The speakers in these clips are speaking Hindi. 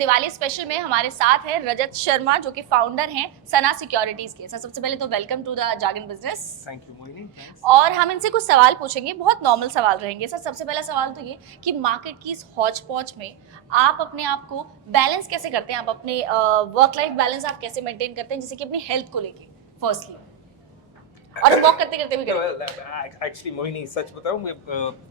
दिवाली स्पेशल में हमारे साथ है रजत शर्मा जो कि फाउंडर हैं सना सिक्योरिटीज के। सर सबसे पहले तो वेलकम टू द जागन बिजनेस। Thank you Mohini. और हम इनसे कुछ सवाल पूछेंगे, बहुत नॉर्मल सवाल रहेंगे। सर सबसे पहला सवाल तो ये कि मार्केट की इस हौच पौच में आप अपने आप को बैलेंस कैसे करते हैं, आप अपने वर्क लाइफ बैलेंस आप कैसे मेंटेन करते हैं, जैसे कि अपनी हेल्थ को लेके फर्स्टली, और वॉक करते करते भी करेंगे। एक्चुअली मोहिनी सच बताऊं, मैं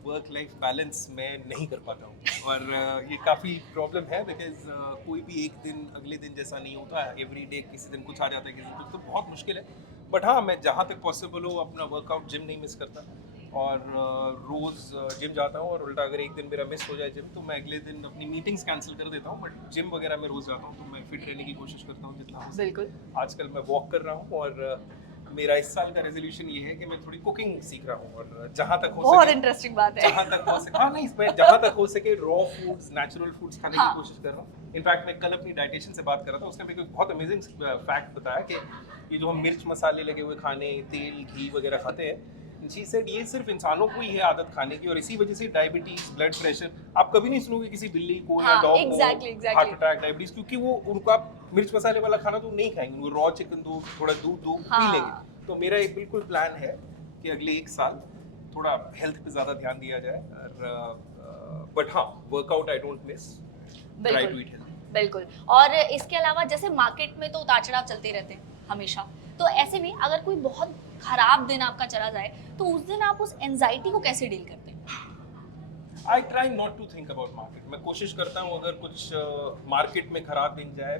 वर्क लाइफ बैलेंस मैं नहीं कर पाता हूं और ये काफ़ी प्रॉब्लम है बिकॉज कोई भी एक दिन अगले दिन जैसा नहीं होता। एवरी डे किसी दिन कुछ आ जाता है, किसी दिन कुछ, तो बहुत मुश्किल है। बट हाँ, मैं जहाँ तक पॉसिबल हो अपना वर्कआउट जिम नहीं मिस करता और रोज़ जिम जाता हूँ। और उल्टा अगर एक दिन मेरा मिस हो जाए जिम तो मैं अगले दिन अपनी मीटिंग्स कैंसिल कर देता हूँ। बट जिम वगैरह में रोज़ जाता हूँ, तो मैं फिट रहने की कोशिश करता हूँ जितना हो सके। बिल्कुल। आजकल मैं वॉक कर रहा हूँ और मेरा इस साल का रेजोल्यूशन ये है कि मैं थोड़ी कुकिंग सीख रहा हूँ और जहाँ तक हो बहुत सके, इंटरेस्टिंग बात है। जहाँ तक हो सके, हाँ नहीं, मैं जहाँ तक हो सके रॉ फूड्स, नेचुरल फूड्स खाने हाँ। की कोशिश कर रहा हूँ। इनफैक्ट मैं कल अपनी डाइटिशियन से बात कर रहा था, उसने मेरे को बहुत अमेजिंग फैक्ट बताया कि ये जो हम मिर्च मसाले लगे हुए खाने, तेल घी वगैरह खाते हैं, शी सेड ये सिर्फ इंसानों को ही है आदत खाने की और इसी वजह से डायबिटीज, ब्लड प्रेशर आप कभी नहीं सुनोगे किसी बिल्ली को या डॉग को हार्ट अटैक, डायबिटीज, क्योंकि वो उनको आप मिर्च मसाले वाला खाना तो नहीं खाएंगे, उनको रॉ चिकन दो, थोड़ा दूध दो, पी लेंगे। तो मेरा एक बिल्कुल प्लान है कि अगले एक साल थोड़ा हेल्थ पे ज़्यादा ध्यान दिया जाए और बट हाँ, workout I don't miss, try to eat healthy. बिल्कुल। और इसके अलावा जैसे मार्केट में तो उतार चढ़ाव चलते रहते हैं हमेशा, तो ऐसे में अगर कोई बहुत खराब दिन आपका चला जाए तो उस दिन आप उस एंजाइटी को कैसे डील करते हैं? I try not to think about market. मैं कोशिश करता हूँ अगर कुछ मार्केट में खराब दिन जाए,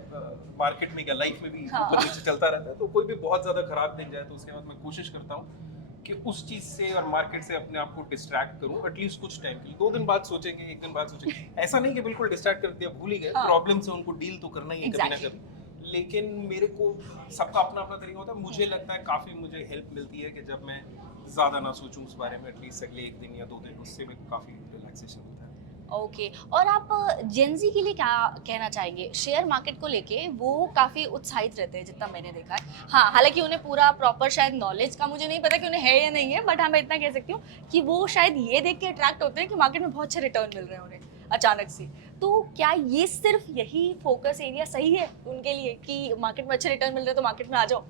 मार्केट में क्या लाइफ में भी ऊपर नीचे चलता रहता है, तो कोई भी बहुत ज़्यादा खराब दिन जाए तो उसके बाद मैं कोशिश करता हूँ कि उस चीज़ से और मार्केट से अपने आप को डिस्ट्रैक्ट करूँ एटलीस्ट कुछ टाइम के लिए। 2 दिन बाद सोचेंगे, 1 दिन बाद सोचेंगे, ऐसा नहीं कि बिल्कुल डिस्ट्रैक्ट कर दिया, भूल ही गए। प्रॉब्लम से उनको डील तो करना ही है कभी ना कभी। लेकिन मेरे को सबका अपना अपना तरीका होता है। मुझे लगता है काफ़ी मुझे हेल्प मिलती है कि जब मैं ज़्यादा ना सोचूं उस बारे में, एटलीस्ट अगले 1 दिन या 2 दिन, उससे मैं काफ़ी रिलैक्सेशन होता है। ओके। और आप जेनजी के लिए क्या कहना चाहेंगे? शेयर मार्केट को लेके वो काफ़ी उत्साहित रहते हैं जितना मैंने देखा है। हाँ, हालांकि उन्हें पूरा प्रॉपर शायद नॉलेज का मुझे नहीं पता कि उन्हें है या नहीं है, बट हाँ मैं इतना कह सकती हूँ कि वो शायद ये देख के अट्रैक्ट होते हैं कि मार्केट में बहुत अच्छे रिटर्न मिल रहे हैं उन्हें अचानक से। तो क्या ये सिर्फ यही फोकस एरिया सही है उनके लिए कि मार्केट में अच्छे रिटर्न मिल रहे हैं तो मार्केट में आ जाओ?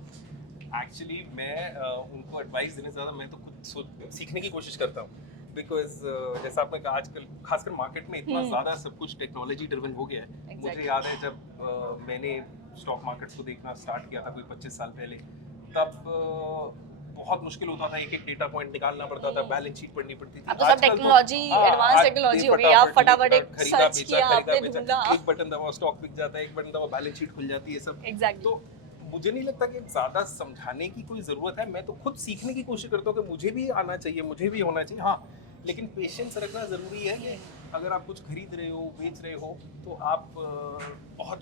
एक्चुअली मैं उनको एडवाइस देने से ज़्यादा मैं तो खुद सीखने की कोशिश करता हूँ। बिकॉज जैसा आपने कहा, आजकल खासकर मार्केट में इतना ज़्यादा सब कुछ टेक्नोलॉजी ड्रिवन हो गया है। मुझे याद है जब मैंने स्टॉक मार्केट को देखना स्टार्ट किया था कोई 25 साल पहले, तब बहुत मुश्किल होता था, एक एक डेटा पॉइंट निकालना पड़ता था, बैलेंस शीट पढ़नी पड़ती थी। अब तो सब टेक्नोलॉजी, एडवांस टेक्नोलॉजी हो गई, आप फटाफट एक सर्च किया, आपने ढूंढा, एक बटन दबाओ स्टॉक बिक जाता है, एक बटन दबाओ बैलेंस शीट खुल जाती है, सब। एग्जैक्टली। तो मुझे नहीं लगता कि ज़्यादा समझाने की कोई ज़रूरत है। मैं तो खुद सीखने की कोशिश करता हूँ कि मुझे भी आना चाहिए, मुझे भी होना चाहिए। हाँ, लेकिन पेशेंस रखना ज़रूरी है कि अगर आप कुछ खरीद रहे हो, बेच रहे हो, तो आप बहुत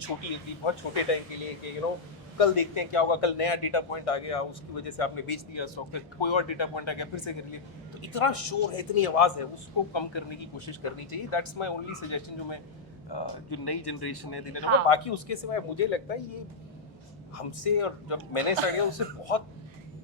बहुत छोटे टाइम के लिए कि कल देखते हैं क्या होगा, कल नया डेटा पॉइंट आ गया, उसकी वजह से आपने बेच दिया स्टॉक, फिर कोई और डेटा पॉइंट आ गया, फिर से कर लिया। तो इतना शोर है, इतनी आवाज़ है, उसको कम करने की कोशिश करनी चाहिए। दैट्स माई ओनली सजेशन जो मैं जो नई जनरेशन है देने लगा। बाकी उसके सिवाय मुझे लगता है ये हमसे, और जब मैंने स्टार्ट किया उससे बहुत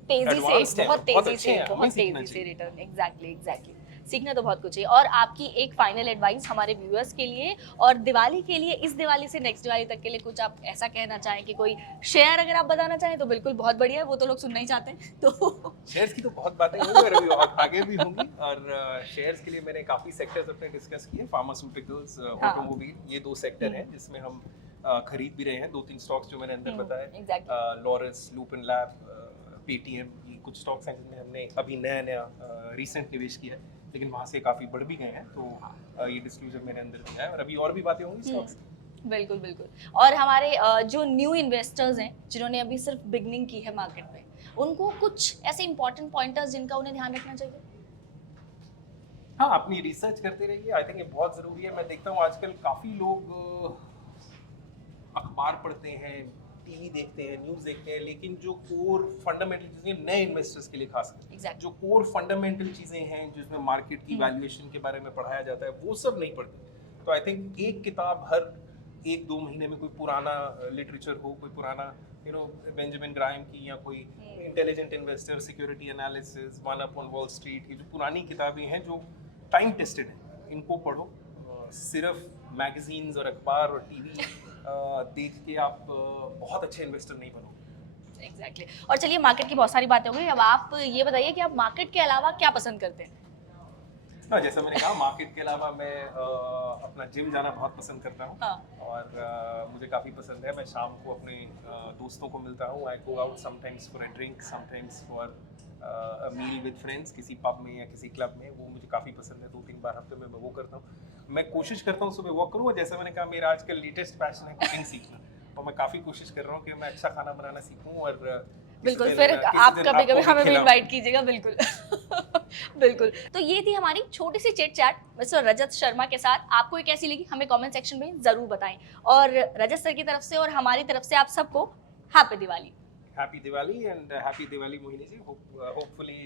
तेजी से रिटर्न। एग्जैक्टली सीखना तो बहुत कुछ है। और आपकी एक फाइनल एडवाइस हमारे व्यूअर्स के लिए और दिवाली के लिए, इस दिवाली से नेक्स्ट दिवाली तक के लिए कुछ आप ऐसा कहना चाहें कि कोई शेयर अगर आप बताना चाहें तो बिल्कुल बहुत बढ़िया है, वो तो लोग सुनना ही चाहते हैं। तो शेयर्स की तो बहुत बातें होंगी और आगे भी होंगी। और शेयर्स के लिए मैंने काफ़ी सेक्टर्स अपने डिस्कस किए, फार्मास्यूटिकल्स, ऑटोमोबाइल, ये 2 सेक्टर हैं जिसमें हम खरीद भी रहे हैं। 2-3 स्टॉक्स जो मैंने अंदर बताए, लॉरस, लूपिन लैब, पेटीएम, ये कुछ स्टॉक्स हैं जिनमें हमने अभी नया रिसेंट निवेश किया है, लेकिन वहाँ से काफ़ी बढ़ भी गए हैं। तो ये डिस्क्लोजर मेरे अंदर दिया है और अभी और भी बातें होंगी स्टॉक्स। बिल्कुल बिल्कुल। और हमारे जो न्यू इन्वेस्टर्स हैं जिन्होंने अभी सिर्फ बिगनिंग की है मार्केट में, उनको कुछ ऐसे इंपॉर्टेंट पॉइंटर्स जिनका उन्हें ध्यान रखना चाहिए? हाँ, अपनी रिसर्च करते रहिए। आई थिंक ये बहुत ज़रूरी है। मैं देखता हूँ आजकल काफ़ी लोग अखबार पढ़ते हैं, टीवी देखते हैं, न्यूज़ देखते हैं, लेकिन जो कोर फंडामेंटल चीज़ें नए इन्वेस्टर्स के लिए खास जो कोर फंडामेंटल चीज़ें हैं जिसमें मार्केट की वैल्यूएशन के बारे में पढ़ाया जाता है, वो सब नहीं पढ़ते। तो आई थिंक एक किताब हर 1-2 महीने में, कोई पुराना लिटरेचर हो, कोई पुराना बेंजामिन ग्राहम की, या कोई intelligent investor, security analysis, one up on wall street, ये जो पुरानी किताबें हैं जो टाइम टेस्टेड हैं, इनको पढ़ो। सिर्फ मैगजीन्स और अखबार और टीवी देख के आप बहुत अच्छे इन्वेस्टर नहीं बनोगे। एग्जैक्टली और चलिए मार्केट की बहुत सारी बातें हो गई, अब आप ये बताइए कि आप मार्केट के अलावा क्या पसंद करते हैं? हाँ, जैसा मैंने कहा मार्केट के अलावा मैं अपना जिम जाना बहुत पसंद करता हूँ। हाँ। और मुझे काफ़ी पसंद है, मैं शाम को अपने दोस्तों को मिलता हूँ। I go out sometimes for a drink, sometimes for a meal with friends, किसी पब में या किसी क्लब में। वो मुझे काफ़ी पसंद है, 2-3 बार हफ्ते में मैं वो करता हूँ। मैं कोशिश करता हूँ सुबह वॉक करूँ, और जैसे मैंने कहा मेरा आजकल लेटेस्ट पैशन है कुकिंग सीखना, और मैं काफ़ी कोशिश कर रहा हूँ कि मैं अच्छा खाना बनाना सीखूँ। और बिल्कुल, फिर आप कभी कभी हमें भी इनवाइट कीजिएगा, बिल्कुल। बिल्कुल, तो ये थी हमारी छोटी सी chit chat mister Rajat Sharma के साथ। आपको ये कैसी लगी हमें कमेंट सेक्शन में जरूर बताएं, और रजत सर की तरफ से और हमारी तरफ से आप सबको happy Diwali. Happy Diwali and happy Diwali Mohini ji. Hopefully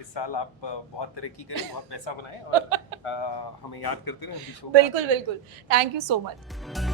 इस साल आप बहुत तरक्की करें, बहुत पैसा बनाएं, और हमें याद करते रहें। बिल्कुल बिल्कुल, थैंक यू सो मच।